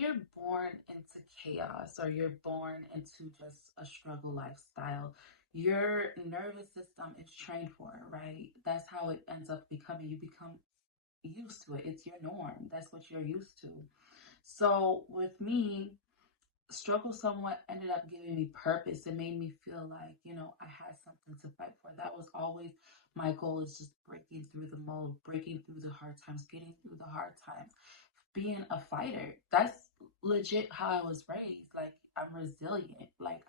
you're born into chaos or you're born into just a struggle lifestyle, your nervous system is trained for it, right? That's how it ends up becoming. You become used to it. It's your norm. That's what you're used to. So with me, struggle somewhat ended up giving me purpose. It made me feel like, I had something to fight for. That was always my goal, is just breaking through the mold, breaking through the hard times, getting through the hard times, being a fighter. That's legit how I was raised. Like, I'm resilient. Like,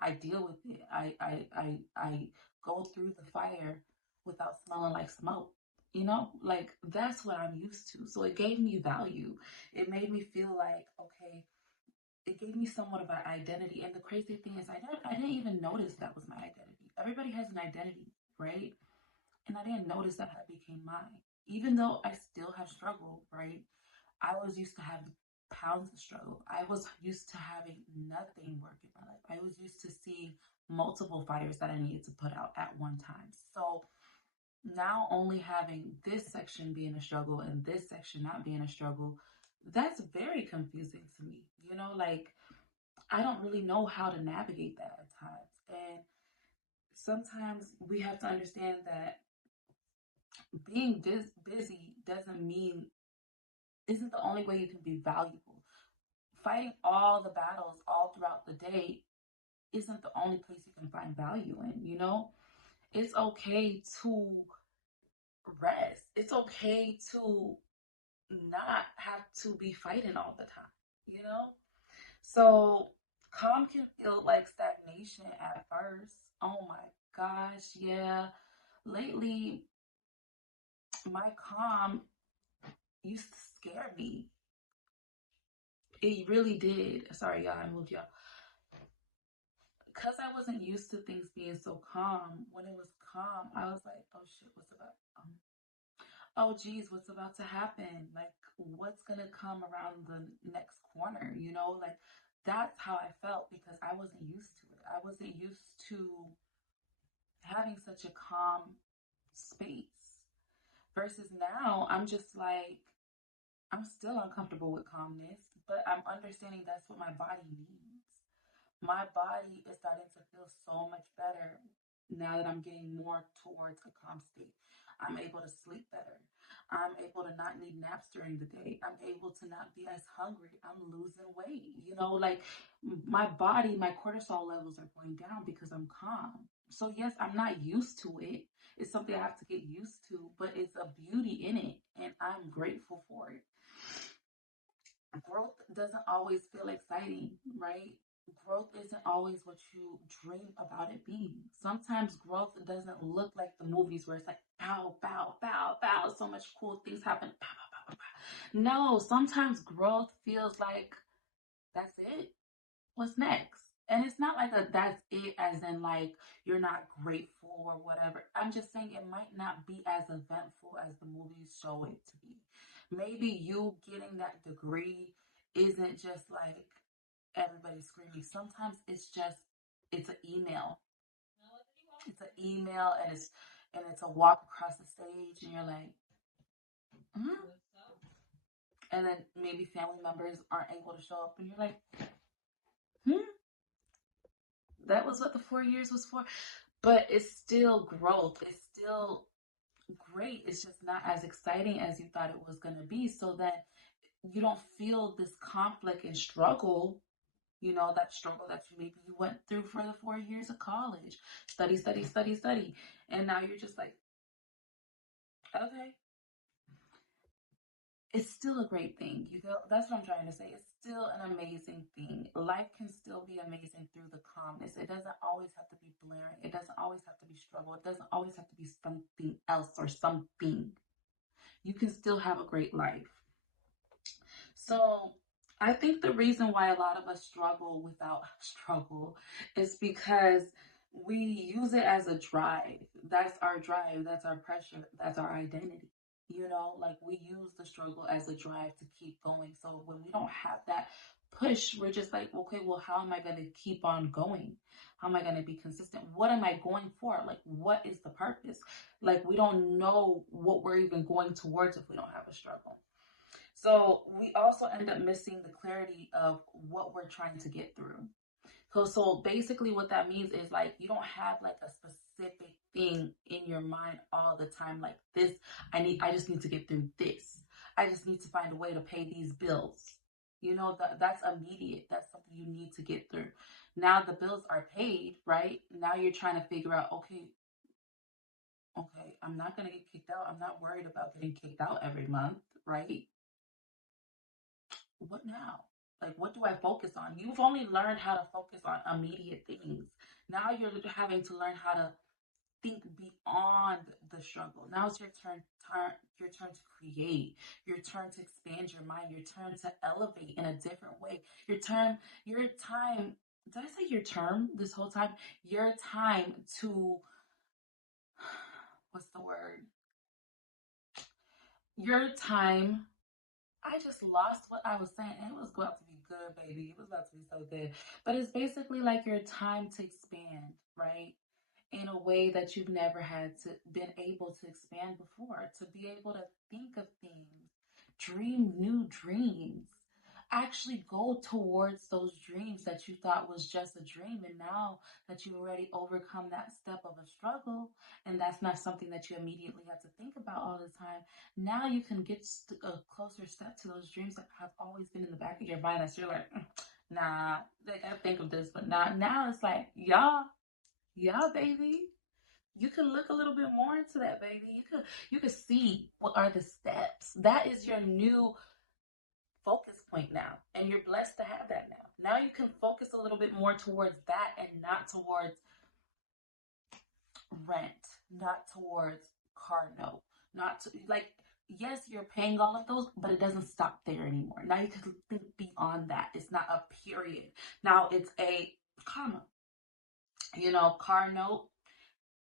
I deal with it. I go through the fire without smelling like smoke. Like, that's what I'm used to. So it gave me value. It made me feel like, okay, it gave me somewhat of an identity. And the crazy thing is, I didn't even notice that was my identity. Everybody has an identity, right? And I didn't notice that became mine. Even though I still have struggle, right? I was used to having pounds of struggle. I was used to having nothing work in my life. I was used to seeing multiple fires that I needed to put out at one time. So now only having this section being a struggle and this section not being a struggle, that's very confusing to me. Like, I don't really know how to navigate that at times. And sometimes we have to understand that being this busy doesn't mean, isn't the only way you can be valuable. Fighting all the battles all throughout the day isn't the only place you can find value in. It's okay to rest. It's okay to not have to be fighting all the time. So calm can feel like stagnation at first. Oh my gosh, yeah. Lately, my calm used to scare me. It really did. Sorry, y'all, I moved y'all. Because I wasn't used to things being so calm. When it was calm, I was like, oh shit, what's about? Oh geez, what's about to happen? Like, what's gonna come around the next corner? Like, that's how I felt because I wasn't used to it. I wasn't used to having such a calm space. Versus now, I'm just like, I'm still uncomfortable with calmness, but I'm understanding that's what my body needs. My body is starting to feel so much better now that I'm getting more towards a calm state. I'm able to sleep better. I'm able to not need naps during the day. I'm able to not be as hungry. I'm losing weight. Like, my body, my cortisol levels are going down because I'm calm. So, yes, I'm not used to it. It's something I have to get used to, but it's a beauty in it, and I'm grateful for it. Growth doesn't always feel exciting, right? Growth isn't always what you dream about it being. Sometimes growth doesn't look like the movies where it's like bow, bow, bow, bow, so much cool things happen. Pow, pow, pow, pow. No, sometimes growth feels like that's it. What's next? And it's not like that's it, as in like you're not grateful or whatever. I'm just saying it might not be as eventful as the movies show it to be. Maybe you getting that degree isn't just like everybody screaming. Sometimes it's an email. It's an email, and it's a walk across the stage, and you're like, hmm? And then maybe family members aren't able to show up, and you're like, hmm? That was what the 4 years was for. But it's still growth. It's still great. It's just not as exciting as you thought it was going to be. So that you don't feel this conflict and struggle, that struggle that you went through for the 4 years of college. Study, study, study, study. And now you're just like, okay, it's still a great thing. That's what I'm trying to say. It's still an amazing thing. Life can still be amazing through the calmness. It doesn't always have to be blaring. It doesn't always have to be struggle. It doesn't always have to be something else or something. You can still have a great life. So I think the reason why a lot of us struggle without struggle is because we use it as a drive. That's our drive. That's our pressure. That's our identity. Like, we use the struggle as a drive to keep going. So when we don't have that push, we're just like, okay, well, how am I going to keep on going? How am I going to be consistent? What am I going for? Like, what is the purpose? Like, we don't know what we're even going towards if we don't have a struggle. So we also end up missing the clarity of what we're trying to get through. So basically what that means is like you don't have like a specific thing in your mind all the time like this. I just need to get through this. I just need to find a way to pay these bills. You know, that's immediate. That's something you need to get through. Now the bills are paid, right? Now you're trying to figure out, okay, I'm not gonna get kicked out. I'm not worried about getting kicked out every month, right? What now? Like, what do I focus on? You've only learned how to focus on immediate things. Now you're having to learn how to think beyond the struggle. Now it's your turn to create, your turn to expand your mind, your turn to elevate in a different way. Your time, did I say your term this whole time? Your time to, what's the word? Your time I just lost what I was saying. It was about to be good, baby. It was about to be so good. But it's basically like your time to expand, right? In a way that you've never had to been able to expand before, to be able to think of things, dream new dreams, actually go towards those dreams that you thought was just a dream. And now that you've already overcome that step of a struggle, and that's not something that you immediately have to think about all the time, now you can get a closer step to those dreams that have always been in the back of your mind that you're like, nah, I gotta think of this, but not now. It's like, yeah, baby. You can look a little bit more into that, baby. You could see what are the steps. That is your new focus point now. And you're blessed to have that now. Now you can focus a little bit more towards that and not towards rent, not towards car note, not to like yes, you're paying all of those, but it doesn't stop there anymore. Now you can think beyond that. It's not a period. Now it's a comma. Car note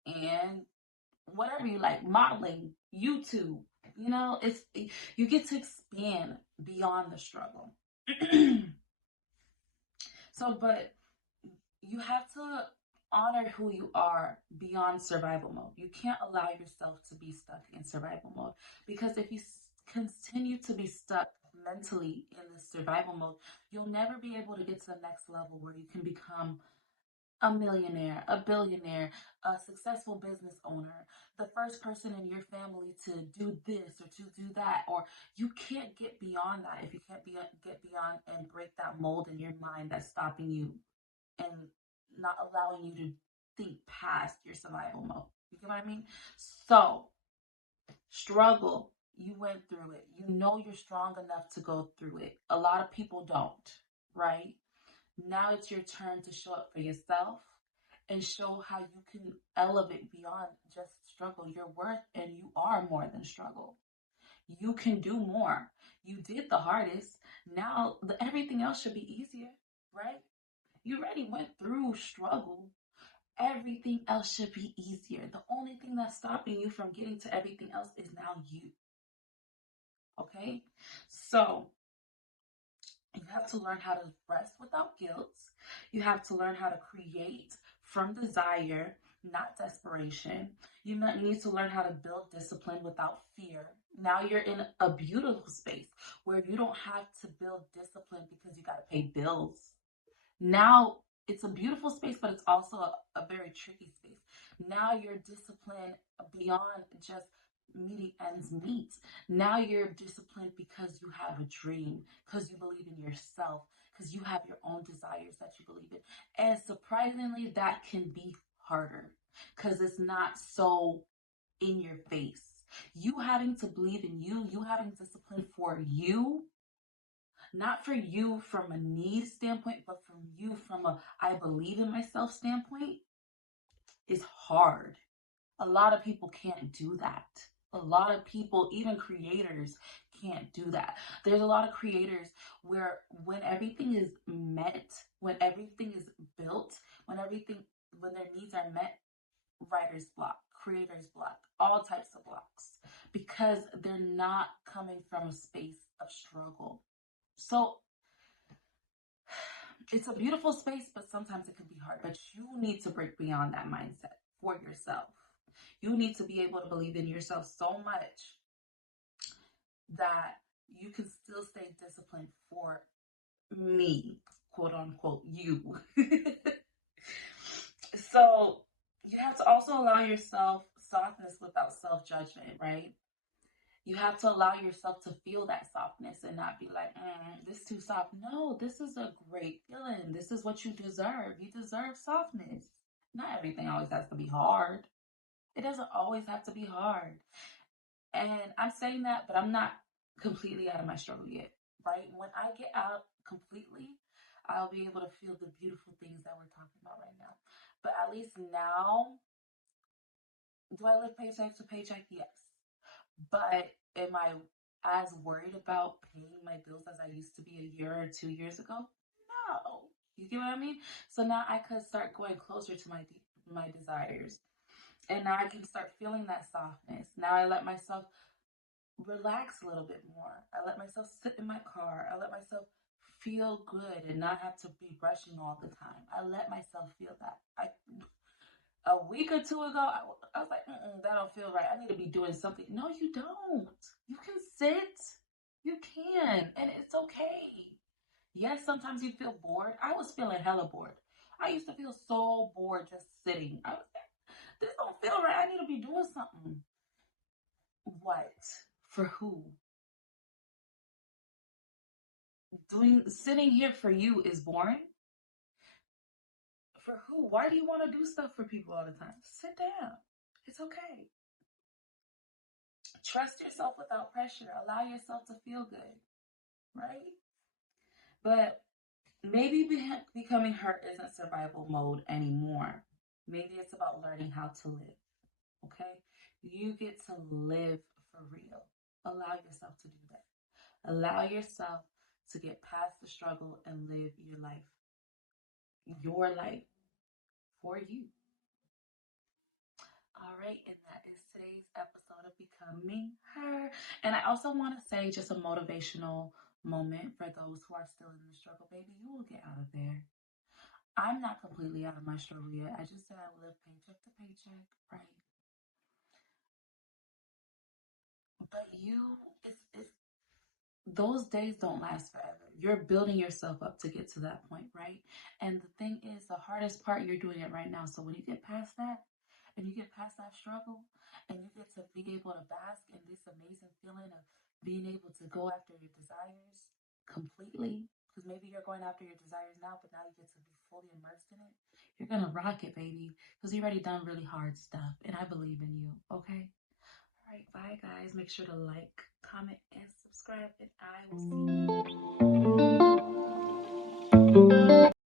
and whatever you like, modeling, YouTube. It's you get to expand beyond the struggle. But you have to honor who you are beyond survival mode. You can't allow yourself to be stuck in survival mode because if you continue to be stuck mentally in the survival mode, you'll never be able to get to the next level where you can become a millionaire, a billionaire, a successful business owner, the first person in your family to do this or to do that. Or you can't get beyond that if you can't get beyond and break that mold in your mind that's stopping you and not allowing you to think past your survival mode. You get what I mean? So, struggle. You went through it. You know you're strong enough to go through it. A lot of people don't, right? Now it's your turn to show up for yourself and show how you can elevate beyond just struggle. You're worth and you are more than struggle. You can do more. You did the hardest. Now everything else should be easier, right? You already went through struggle. Everything else should be easier. The only thing that's stopping you from getting to everything else is now you. Okay? So you have to learn how to rest without guilt. You have to learn how to create from desire, not desperation. You need to learn how to build discipline without fear. Now you're in a beautiful space where you don't have to build discipline because you got to pay bills. Now it's a beautiful space, but it's also a very tricky space. Now you're disciplined beyond just meeting ends meet. Now you're disciplined because you have a dream, because you believe in yourself, because you have your own desires that you believe in. And surprisingly, that can be harder because it's not so in your face. You having to believe in you, you having discipline for you, not for you from a need standpoint, but from you from a I believe in myself standpoint, is hard. A lot of people can't do that. A lot of people, even creators, can't do that. There's a lot of creators where when everything is met, when everything is built, when their needs are met, writer's block, creator's block, all types of blocks, because they're not coming from a space of struggle. So it's a beautiful space, but sometimes it can be hard. But you need to break beyond that mindset for yourself. You need to be able to believe in yourself so much that you can still stay disciplined for me, quote unquote, you. So you have to also allow yourself softness without self judgment, right? You have to allow yourself to feel that softness and not be like, this is too soft. No, this is a great feeling. This is what you deserve. You deserve softness. Not everything always has to be hard. It doesn't always have to be hard. And I'm saying that, but I'm not completely out of my struggle yet, right? When I get out completely, I'll be able to feel the beautiful things that we're talking about right now. But at least now, do I live paycheck to paycheck? Yes. But am I as worried about paying my bills as I used to be a year or 2 years ago? No. You get what I mean? So now I could start going closer to my desires. And now I can start feeling that softness. Now I let myself relax a little bit more. I let myself sit in my car. I let myself feel good and not have to be rushing all the time. I let myself feel that. A week or two ago, I was like, that don't feel right. I need to be doing something. No, you don't. You can sit. You can, and it's okay. Yes, sometimes you feel bored. I was feeling hella bored. I used to feel so bored just sitting. I was like, this don't feel right. I need to be doing something. What? For who? Sitting here for you is boring. For who? Why do you want to do stuff for people all the time? Sit down. It's okay. Trust yourself without pressure. Allow yourself to feel good, right? But maybe becoming hurt isn't survival mode anymore. Maybe it's about learning how to live, okay? You get to live for real. Allow yourself to do that. Allow yourself to get past the struggle and live your life for you. All right, and that is today's episode of Becoming Her. And I also want to say just a motivational moment for those who are still in the struggle. Baby, you will get out of there. I'm not completely out of my struggle yet. I just said I live paycheck to paycheck, right? But it's those days don't last forever. You're building yourself up to get to that point, right? And the thing is, the hardest part, you're doing it right now. So when you get past that, and you get past that struggle, and you get to be able to bask in this amazing feeling of being able to go after your desires completely, because maybe you're going after your desires now, but now you get to be fully immersed in it. You're gonna rock it, baby, because you already done really hard stuff, and I believe in you. Okay. All right, bye guys. Make sure to like, comment, and subscribe, and I will see you